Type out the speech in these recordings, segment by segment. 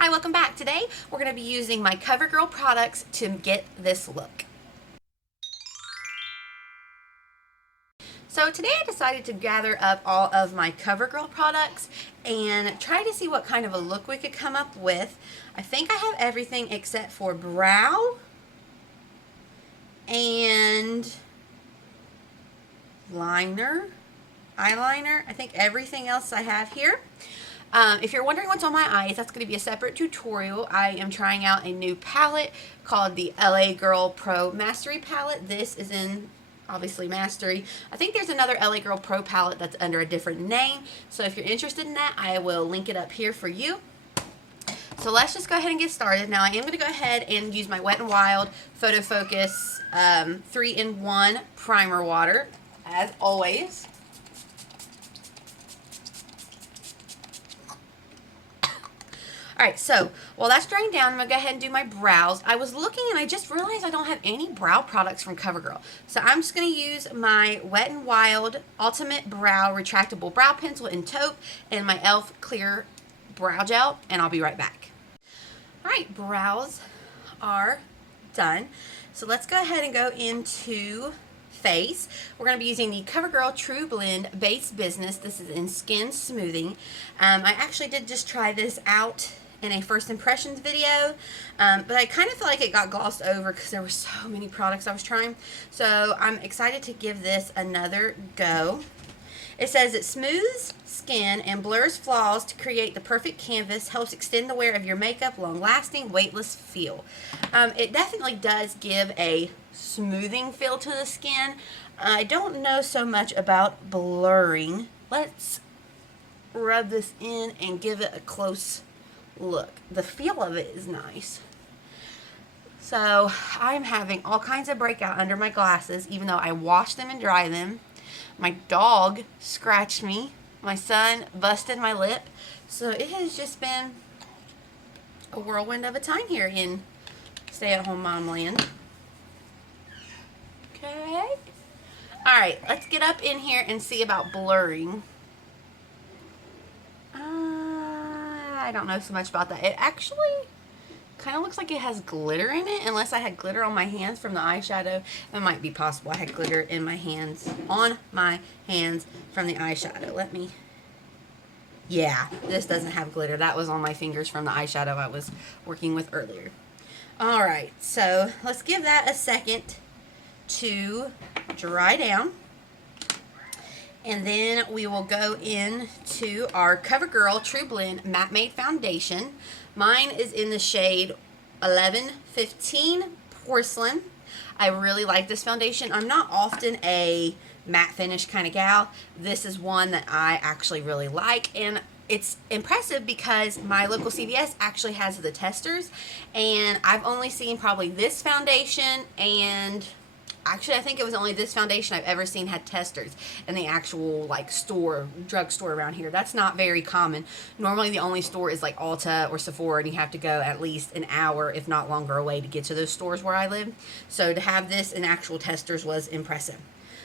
Hi, welcome back. Today we're going to be using my Covergirl products to get this look. So today I decided to gather up all of my Covergirl products and try to see what kind of a look we could come up with. I think I have everything except for brow and eyeliner. I think everything else I have here. If you're wondering what's on my eyes, that's going to be a separate tutorial. I am trying out a new palette called the LA Girl Pro Mastery palette. This is in, obviously, Mastery. I think there's another LA Girl Pro palette that's under a different name. So if you're interested in that, I will link it up here for you. So let's just go ahead and get started. Now I am going to go ahead and use my Wet n Wild Photofocus 3-in-1 primer water, as always. Alright, so while that's drying down, I'm going to go ahead and do my brows. I was looking and I just realized I don't have any brow products from Covergirl. So I'm just going to use my Wet n Wild Ultimate Brow Retractable Brow Pencil in taupe and my e.l.f. Clear Brow Gel, and I'll be right back. Alright, brows are done. So let's go ahead and go into face. We're going to be using the Covergirl trublend Base Business. This is in Skin Smoothing. I actually did just try this out in a first impressions video, but I kind of feel like it got glossed over because there were so many products I was trying. So I'm excited to give this another go. It says it smooths skin and blurs flaws to create the perfect canvas, helps extend the wear of your makeup, long-lasting, weightless feel. It definitely does give a smoothing feel to the skin. I don't know so much about blurring. Let's rub this in and give it a close look. The feel of it is nice. So I'm having all kinds of breakout under my glasses, even though I wash them and dry them. My dog scratched me. My son busted my lip. So it has just been a whirlwind of a time here in stay-at-home mom land. Okay. Alright, let's get up in here and see about blurring. I don't know so much about that. It actually kind of looks like it has glitter in it, unless I had glitter on my hands from the eyeshadow. It might be possible I had glitter in my hands, on my hands from the eyeshadow. Let me, yeah, this doesn't have glitter. That was on my fingers from the eyeshadow I was working with earlier. Alright, so let's give that a second to dry down. And then we will go into our Covergirl trublend Matte Made Foundation. Mine is in the shade 1115 Porcelain. I really like this foundation. I'm not often a matte finish kind of gal. This is one that I actually really like, and it's impressive because my local CVS actually has the testers, and I've only seen probably this foundation, and actually I think it was only this foundation I've ever seen had testers in the actual like drugstore around here. That's not very common. Normally the only store is like Ulta or Sephora, and you have to go at least an hour, if not longer, away to get to those stores where I live. So to have this in actual testers was impressive.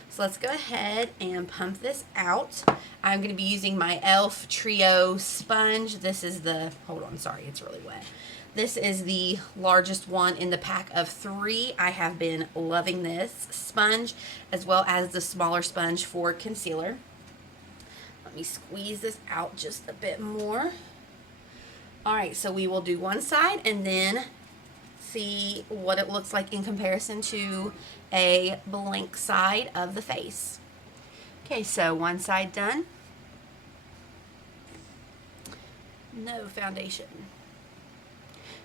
So let's go ahead and pump this out. I'm going to be using my e.l.f. Trio sponge. This is the, hold on, sorry, it's really wet. This is the largest one in the pack of 3. I have been loving this sponge, as well as the smaller sponge for concealer. Let me squeeze this out just a bit more. Alright, so we will do one side and then see what it looks like in comparison to a blank side of the face. Okay, so one side done. No foundation.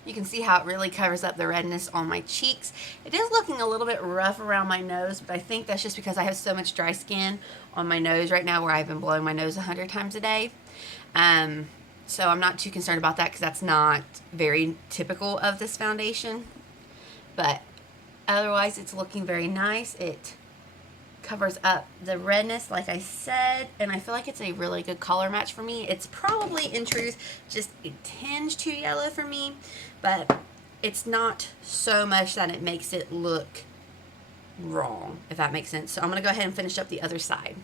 You can see how it really covers up the redness on my cheeks. It is looking a little bit rough around my nose, but I think that's just because I have so much dry skin on my nose right now, where I've been blowing my nose 100 times a day. So I'm not too concerned about that because that's not very typical of this foundation. But otherwise, it's looking very nice. It covers up the redness, like I said, and I feel like it's a really good color match for me. It's probably, in truth, just a tinge too yellow for me, but it's not so much that it makes it look wrong, if that makes sense. So I'm going to go ahead and finish up the other side.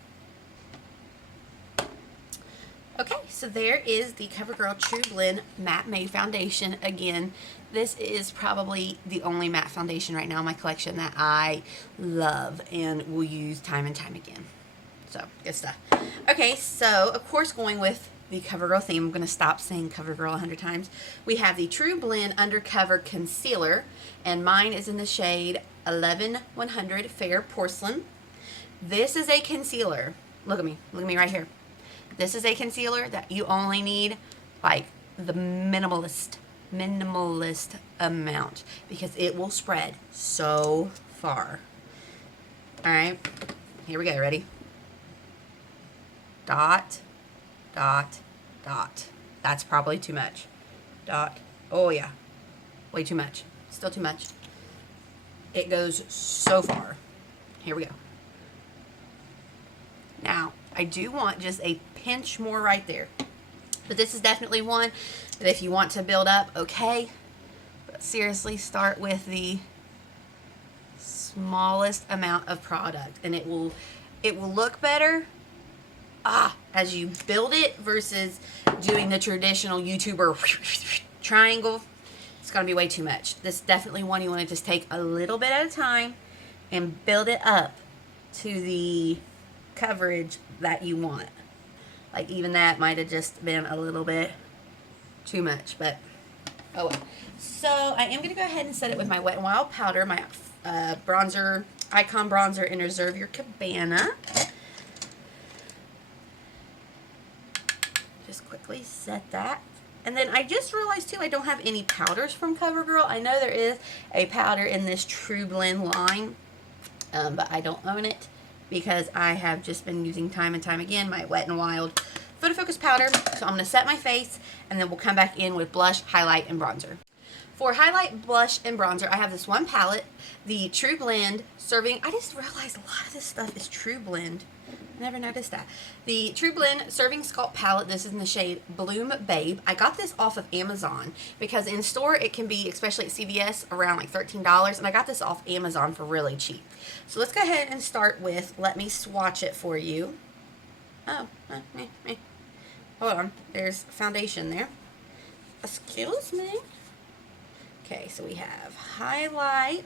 Okay, so there is the CoverGirl True Blend Matte Made Foundation. Again, this is probably the only matte foundation right now in my collection that I love and will use time and time again. So, good stuff. Okay, so, of course, going with the CoverGirl theme, I'm going to stop saying CoverGirl 100 times. We have the True Blend Undercover Concealer, and mine is in the shade 11100 Fair Porcelain. This is a concealer. Look at me right here. This is a concealer that you only need like the minimalist amount because it will spread so far. All right, here we go. Ready? Dot, dot, dot. That's probably too much. Dot. Oh yeah, way too much. Still too much. It goes so far. Here we go. Now, I do want just a pinch more right there. But this is definitely one that if you want to build up, okay. But seriously, start with the smallest amount of product. And it will look better as you build it versus doing the traditional YouTuber triangle. It's going to be way too much. This is definitely one you want to just take a little bit at a time and build it up to the coverage that you want. Like even that might have just been a little bit too much, but oh well. So I am going to go ahead and set it with my Wet n Wild powder, my bronzer, Icon Bronzer in Reserve Your Cabana. Just quickly set that. And then I just realized too I don't have any powders from CoverGirl. I know there is a powder in this True Blend line, but I don't own it, because I have just been using time and time again my Wet n Wild photofocus powder. So I'm going to set my face and then we'll come back in with blush, highlight, and bronzer. For highlight, blush, and bronzer, I have this one palette, the True Blend Serving. I just realized a lot of this stuff is True Blend. I never noticed that. The True Blend Serving Sculpt palette. This is in the shade Bloom Babe. I got this off of Amazon because in store it can be, especially at CVS, around like $13, and I got this off Amazon for really cheap. So let's go ahead and start with, let me swatch it for you. Oh, hold on. There's foundation there. Excuse me. Okay, so we have highlight,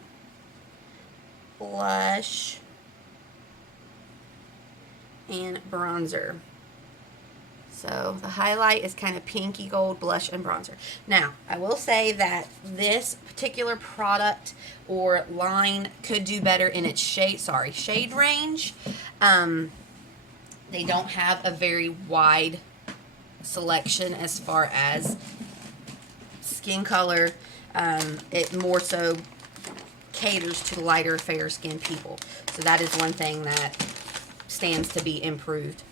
blush, and bronzer. So the highlight is kind of pinky gold, blush, and bronzer. Now, I will say that this particular product or line could do better in its shade range. They don't have a very wide selection as far as skin color. It more so caters to lighter, fair skinned people. So that is one thing that stands to be improved.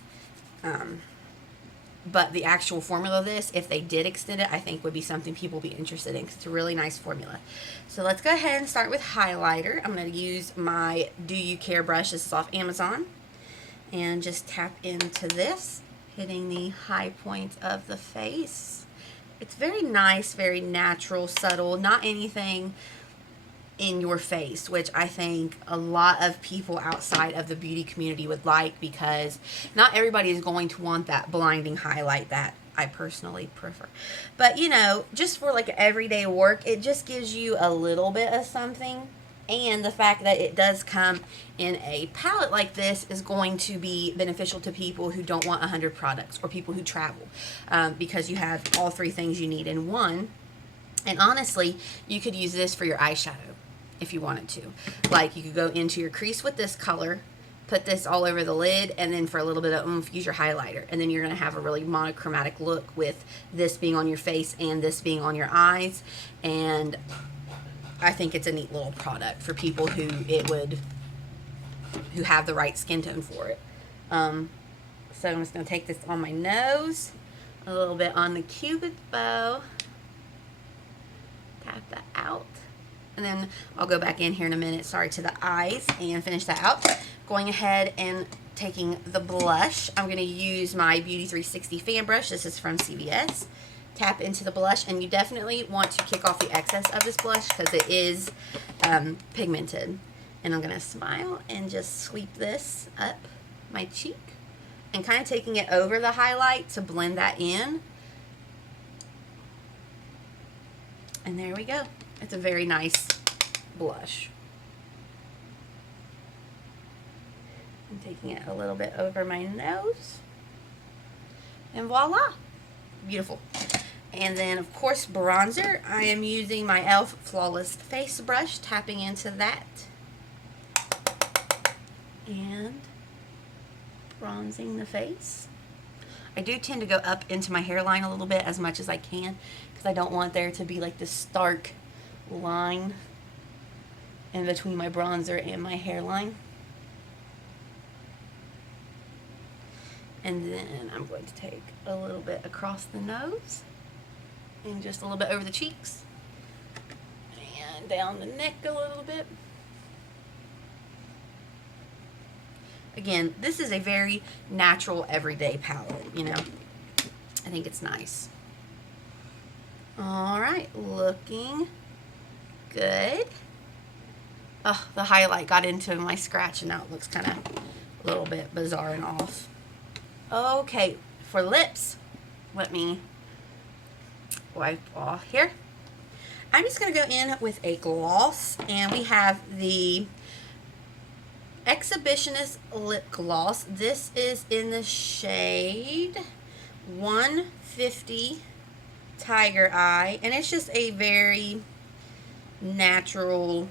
But the actual formula of this, if they did extend it, I think would be something people would be interested in, because it's a really nice formula. So let's go ahead and start with highlighter. I'm going to use my Do You Care brush. This is off Amazon. And just tap into this, hitting the high points of the face. It's very nice, very natural, subtle, not anything in your face, which I think a lot of people outside of the beauty community would like, because not everybody is going to want that blinding highlight that I personally prefer. But you know, just for like everyday work, it just gives you a little bit of something. And the fact that it does come in a palette like this is going to be beneficial to people who don't want 100 products, or people who travel, because you have all three things you need in one. And honestly, you could use this for your eyeshadow if you wanted to. Like, you could go into your crease with this color, put this all over the lid, and then for a little bit of oomph, use your highlighter. And then you're going to have a really monochromatic look with this being on your face and this being on your eyes. And I think it's a neat little product for people who have the right skin tone for it. So I'm just going to take this on my nose, a little bit on the cupid bow, tap that out, and then I'll go back in here in a minute, to the eyes, and finish that out. Going ahead and taking the blush, I'm going to use my Beauty 360 fan brush. This is from CVS. Tap into the blush, and you definitely want to kick off the excess of this blush because it is pigmented. And I'm going to smile and just sweep this up my cheek. and kind of taking it over the highlight to blend that in. And there we go. It's a very nice blush. I'm taking it a little bit over my nose. And voila, beautiful. And then, of course, bronzer. I am using my e.l.f. Flawless Face Brush, tapping into that. And bronzing the face. I do tend to go up into my hairline a little bit as much as I can because I don't want there to be like this stark line in between my bronzer and my hairline. And then I'm going to take a little bit across the nose and just a little bit over the cheeks and down the neck a little bit. Again, this is a very natural everyday palette, you know. I think it's nice. All right, looking good. Oh, the highlight got into my scratch and now it looks kind of a little bit bizarre and off. Okay, for lips, let me wipe off here. I'm just going to go in with a gloss, and we have the Exhibitionist lip gloss. This is in the shade 150 Tiger Eye, and it's just a very natural,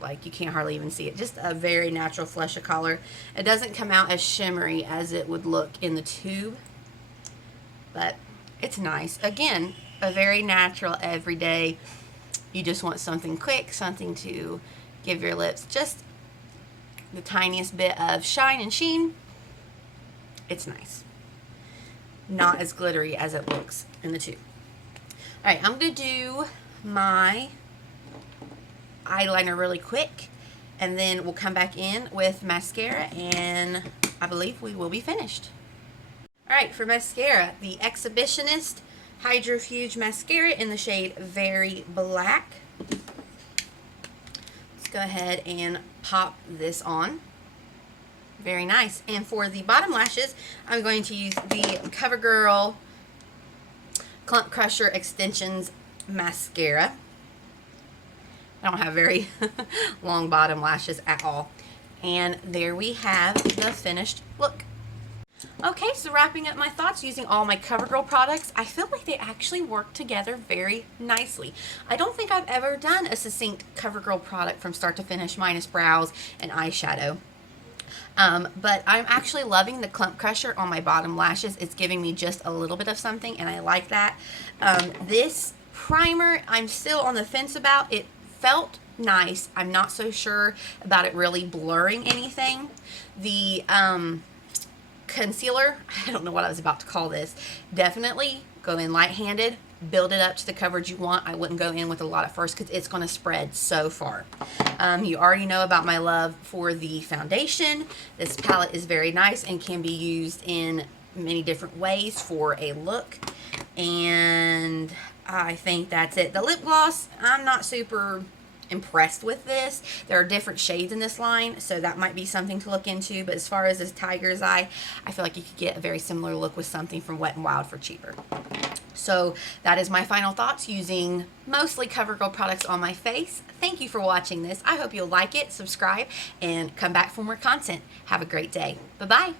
like you can't hardly even see it, just a very natural flush of color. It doesn't come out as shimmery as it would look in the tube, but it's nice. Again, a very natural everyday. You just want something quick, something to give your lips just the tiniest bit of shine and sheen. It's nice. Not as glittery as it looks in the tube. All right, I'm going to do my eyeliner really quick, and then we'll come back in with mascara, and I believe we will be finished. All right, for mascara, the Exhibitionist Hydrofuge Mascara in the shade Very Black. Let's go ahead and pop this on. Very nice. And for the bottom lashes, I'm going to use the Covergirl Clump Crusher Extensions Mascara. I don't have very long bottom lashes at all. And there we have the finished look. Okay, so wrapping up my thoughts using all my Covergirl products, I feel like they actually work together very nicely. I don't think I've ever done a succinct Covergirl product from start to finish minus brows and eyeshadow. But I'm actually loving the Clump Crusher on my bottom lashes. It's giving me just a little bit of something, and I like that. This primer, I'm still on the fence about. It felt nice. I'm not so sure about it really blurring anything. The concealer, I don't know what I was about to call this, definitely go in light-handed, build it up to the coverage you want. I wouldn't go in with a lot at first because it's going to spread so far. You already know about my love for the foundation. This palette is very nice and can be used in many different ways for a look, and I think that's it. The lip gloss, I'm not super impressed with this. There are different shades in this line, so that might be something to look into, but as far as this Tiger's Eye, I feel like you could get a very similar look with something from Wet n Wild for cheaper. So that is my final thoughts using mostly Covergirl products on my face. Thank you for watching this. I hope you'll like it, subscribe, and come back for more content. Have a great day. Bye-bye.